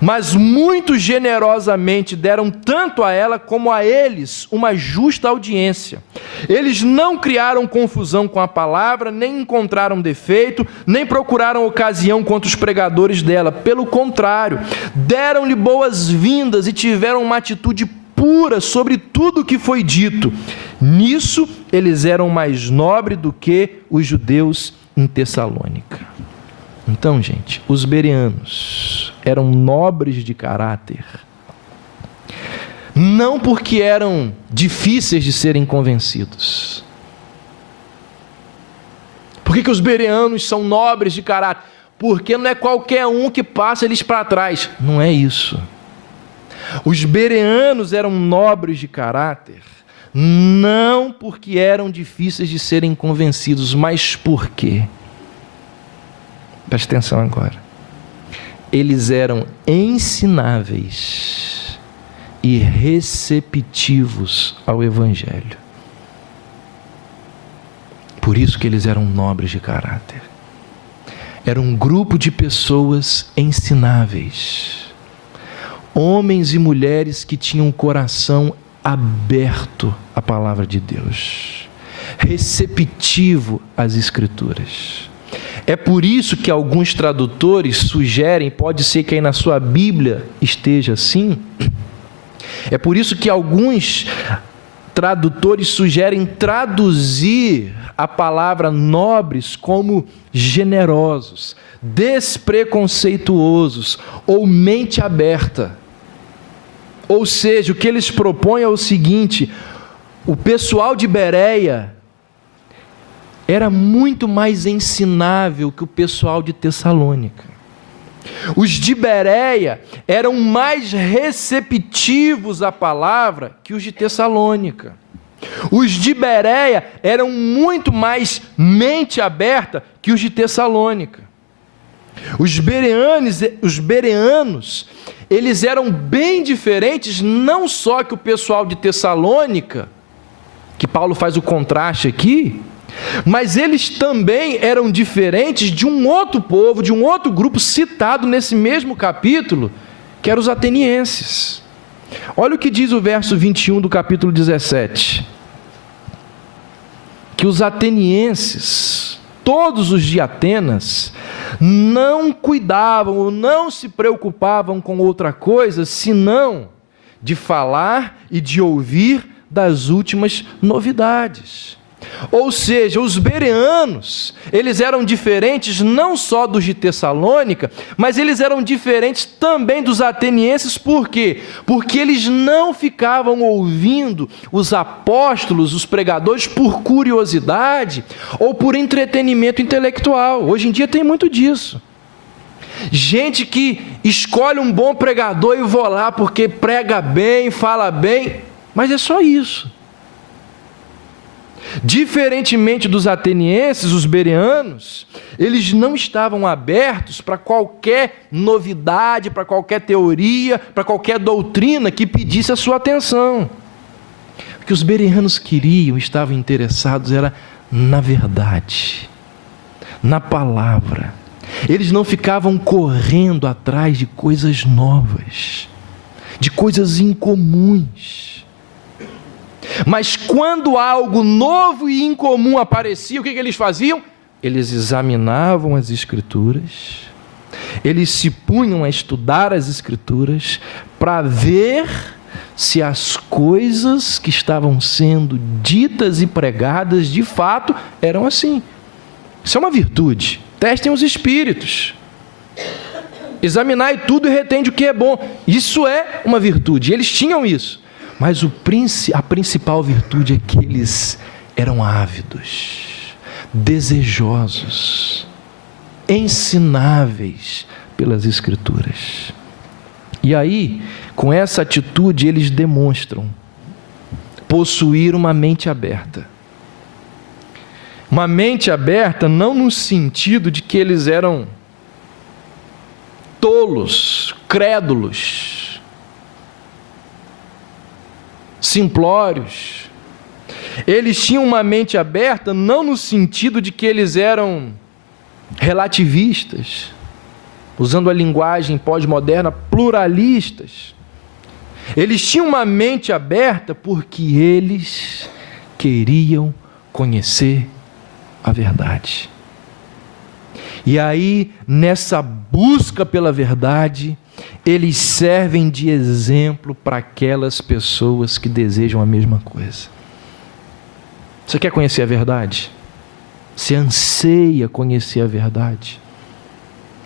mas muito generosamente deram tanto a ela como a eles uma justa audiência. Eles não criaram confusão com a palavra, nem encontraram defeito, nem procuraram ocasião contra os pregadores dela. Pelo contrário, deram-lhe boas-vindas e tiveram uma atitude pura sobre tudo o que foi dito. Nisso, eles eram mais nobres do que os judeus em Tessalônica. Então, gente, os bereanos eram nobres de caráter, não porque eram difíceis de serem convencidos. Por que os bereanos são nobres de caráter? Porque não é qualquer um que passa eles para trás. Não é isso. Os bereanos eram nobres de caráter, não porque eram difíceis de serem convencidos, mas por quê? Preste atenção agora. Eles eram ensináveis e receptivos ao Evangelho. Por isso que eles eram nobres de caráter. Era um grupo de pessoas ensináveis. Homens e mulheres que tinham o coração aberto à palavra de Deus. Receptivo às Escrituras. É por isso que alguns tradutores sugerem, pode ser que aí na sua Bíblia esteja assim, é por isso que alguns tradutores sugerem traduzir a palavra nobres como generosos, despreconceituosos ou mente aberta. Ou seja, o que eles propõem é o seguinte: o pessoal de Bereia era muito mais ensinável que o pessoal de Tessalônica. Os de Bereia eram mais receptivos à palavra que os de Tessalônica. Os de Bereia eram muito mais mente aberta que os de Tessalônica. Os bereanos, eles eram bem diferentes, não só que o pessoal de Tessalônica, que Paulo faz o contraste aqui, mas eles também eram diferentes de um outro povo, de um outro grupo citado nesse mesmo capítulo, que eram os atenienses. Olha o que diz o verso 21 do capítulo 17. Que os atenienses, todos os de Atenas, não cuidavam ou não se preocupavam com outra coisa, senão de falar e de ouvir das últimas novidades. Ou seja, os bereanos, eles eram diferentes não só dos de Tessalônica, mas eles eram diferentes também dos atenienses. Por quê? Porque eles não ficavam ouvindo os apóstolos, os pregadores, por curiosidade ou por entretenimento intelectual. Hoje em dia tem muito disso. Gente que escolhe um bom pregador e vou lá porque prega bem, fala bem, mas é só isso. Diferentemente dos atenienses, os bereanos, eles não estavam abertos para qualquer novidade, para qualquer teoria, para qualquer doutrina que pedisse a sua atenção. O que os bereanos queriam, estavam interessados, era na verdade, na palavra. Eles não ficavam correndo atrás de coisas novas, de coisas incomuns. Mas quando algo novo e incomum aparecia, o que eles faziam? Eles examinavam as Escrituras, eles se punham a estudar as Escrituras para ver se as coisas que estavam sendo ditas e pregadas de fato eram assim. Isso é uma virtude. Testem os espíritos. Examinai tudo e retende o que é bom. Isso é uma virtude. Eles tinham isso. Mas a principal virtude é que eles eram ávidos, desejosos, ensináveis pelas Escrituras. E aí, com essa atitude, eles demonstram possuir uma mente aberta. Uma mente aberta não no sentido de que eles eram tolos, crédulos, simplórios. Eles tinham uma mente aberta não no sentido de que eles eram relativistas, usando a linguagem pós-moderna, pluralistas. Eles tinham uma mente aberta porque eles queriam conhecer a verdade. E aí, nessa busca pela verdade, eles servem de exemplo para aquelas pessoas que desejam a mesma coisa. Você quer conhecer a verdade? Você anseia conhecer a verdade?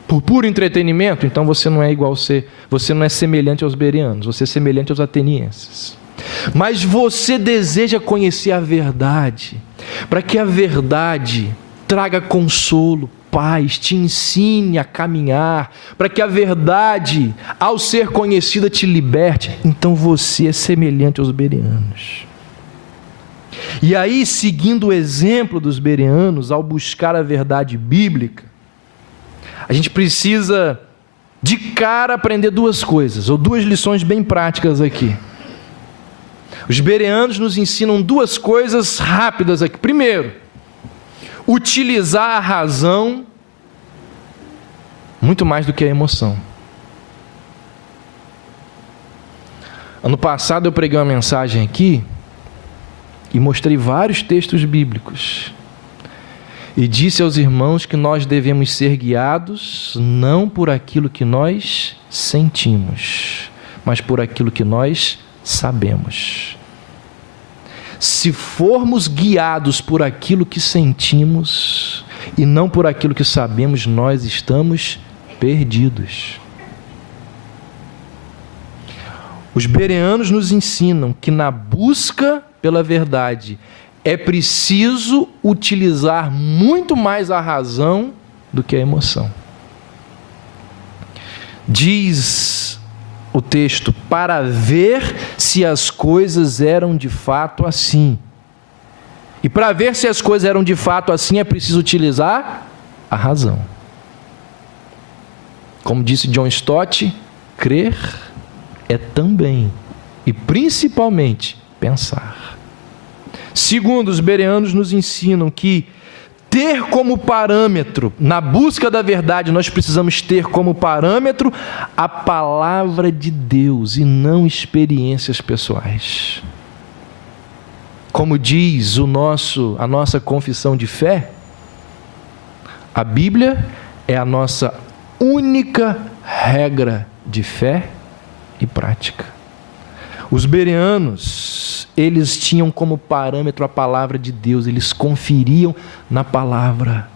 Por puro entretenimento? Então você não é igual você não é semelhante aos bereanos, você é semelhante aos atenienses. Mas você deseja conhecer a verdade, para que a verdade traga consolo, paz, te ensine a caminhar, para que a verdade, ao ser conhecida, te liberte. Então você é semelhante aos bereanos. E aí, seguindo o exemplo dos bereanos, ao buscar a verdade bíblica, a gente precisa de cara aprender duas coisas, ou duas lições bem práticas aqui. Os bereanos nos ensinam duas coisas rápidas aqui. Primeiro, utilizar a razão muito mais do que a emoção. Ano passado eu preguei uma mensagem aqui e mostrei vários textos bíblicos. E disse aos irmãos que nós devemos ser guiados não por aquilo que nós sentimos, mas por aquilo que nós sabemos. Se formos guiados por aquilo que sentimos e não por aquilo que sabemos, nós estamos perdidos. Os bereanos nos ensinam que na busca pela verdade é preciso utilizar muito mais a razão do que a emoção. Diz o texto, para ver se as coisas eram de fato assim. E para ver se as coisas eram de fato assim, é preciso utilizar a razão. Como disse John Stott, crer é também, e principalmente, pensar. Segundo, os bereanos nos ensinam que ter como parâmetro, na busca da verdade, nós precisamos ter como parâmetro a palavra de Deus e não experiências pessoais. Como diz a nossa confissão de fé, a Bíblia é a nossa única regra de fé e prática. Os bereanos, eles tinham como parâmetro a palavra de Deus, eles conferiam na palavra.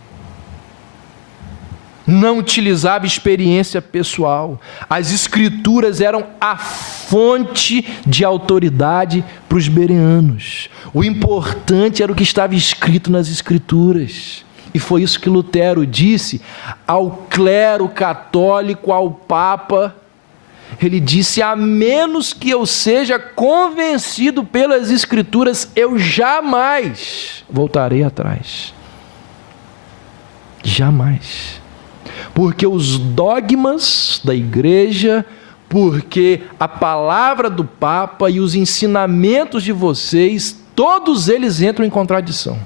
Não utilizava experiência pessoal. As escrituras eram a fonte de autoridade para os bereanos. O importante era o que estava escrito nas escrituras. E foi isso que Lutero disse ao clero católico, ao Papa. Ele disse, a menos que eu seja convencido pelas escrituras, eu jamais voltarei atrás. Jamais. Porque os dogmas da igreja, porque a palavra do Papa e os ensinamentos de vocês, todos eles entram em contradição.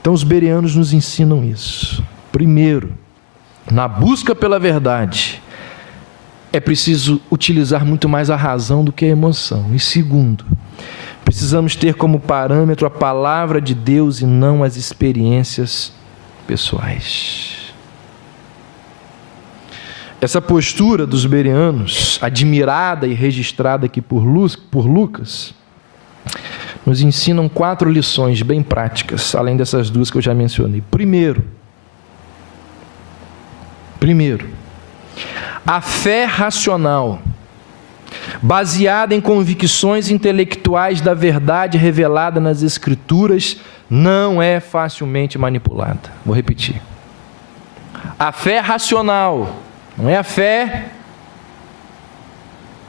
Então os bereanos nos ensinam isso. Primeiro, na busca pela verdade, é preciso utilizar muito mais a razão do que a emoção. E segundo, precisamos ter como parâmetro a palavra de Deus e não as experiências pessoais. Essa postura dos bereanos, admirada e registrada aqui por Lucas, nos ensinam 4 lições bem práticas, além dessas 2 que eu já mencionei. Primeiro, a fé racional, baseada em convicções intelectuais da verdade revelada nas Escrituras, não é facilmente manipulada. Vou repetir. A fé racional, não é a fé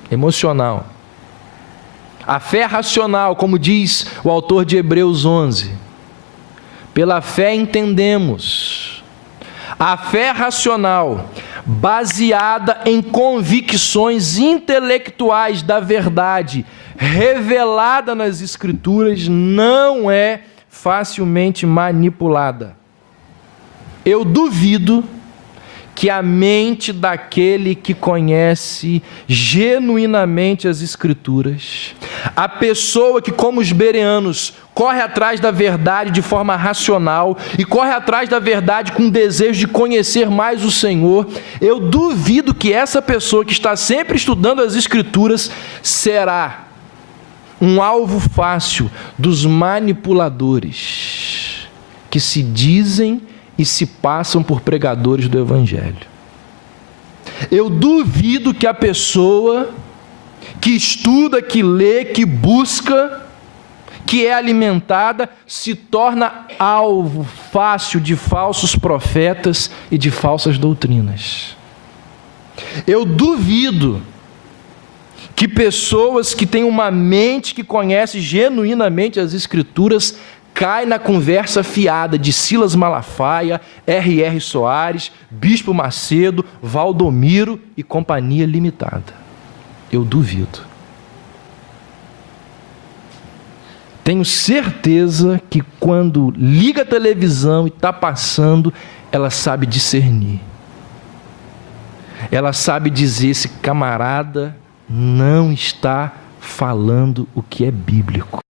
emocional. A fé racional, como diz o autor de Hebreus 11, pela fé entendemos. A fé racional, baseada em convicções intelectuais da verdade, revelada nas Escrituras, não é facilmente manipulada. Eu duvido que a mente daquele que conhece genuinamente as Escrituras, a pessoa que, como os bereanos, corre atrás da verdade de forma racional e corre atrás da verdade com desejo de conhecer mais o Senhor, eu duvido que essa pessoa que está sempre estudando as Escrituras será um alvo fácil dos manipuladores que se dizem e se passam por pregadores do Evangelho. Eu duvido que a pessoa que estuda, que lê, que busca, que é alimentada, se torna alvo fácil de falsos profetas e de falsas doutrinas. Eu duvido que pessoas que têm uma mente que conhece genuinamente as Escrituras cai na conversa fiada de Silas Malafaia, R.R. Soares, Bispo Macedo, Valdomiro e Companhia Limitada. Eu duvido. Tenho certeza que quando liga a televisão e está passando, ela sabe discernir. Ela sabe dizer: esse camarada não está falando o que é bíblico.